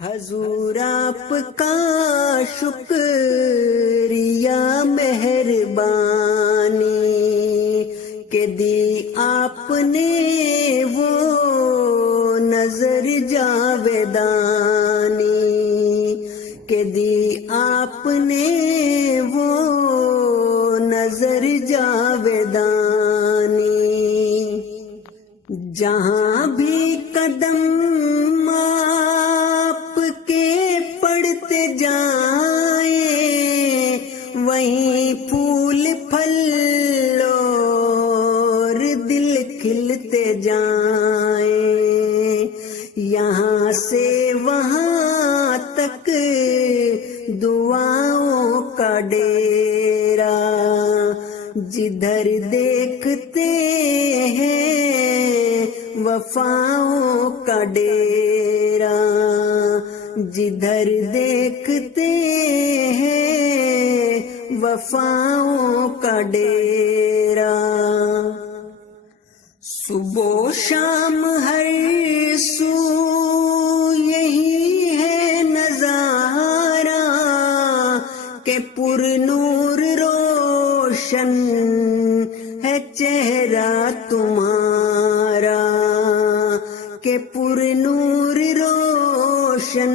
حضور آپ کا شکریہ مہربانی کہ دی آپ نے وہ نظر جاویدانی، کہ دی آپ نے وہ نظر جاویدانی۔ جہاں بھی قدم آپ کے پڑتے جائیں، وہیں پھول پھل اور دل کھلتے جائیں۔ یہاں سے وہاں تک دعاؤں کا ڈیرا، جدھر دیکھتے ہیں وفاؤں کا ڈیرا، جدھر دیکھتے ہیں وفاؤں کا ڈیرا۔ صبح و شام ہر سو یہی ہے نظارہ کہ پر نور روشن ہے چہرہ تمہارا، کہ پر نور روشن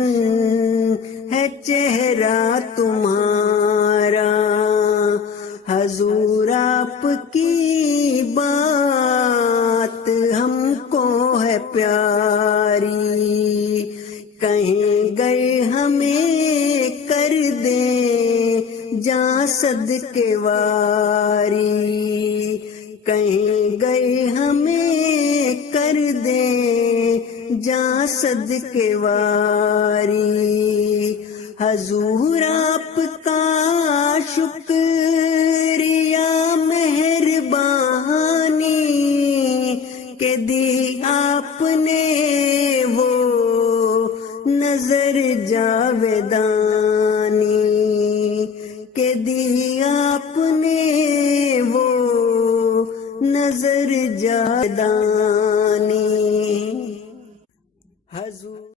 ہے چہرہ تمہارا۔ حضور آپ کی بات ہم کو ہے پیاری، کہیں گئے ہمیں کر دیں جاں صدقے واری، کہیں گئے ہمیں کر دیں جاں صدقے واری۔ حضور آپ کا شکریہ مہربانی کہ دی آپ نے وہ نظر جاویدانی، کہ دی آپ نے وہ نظر جاویدانی۔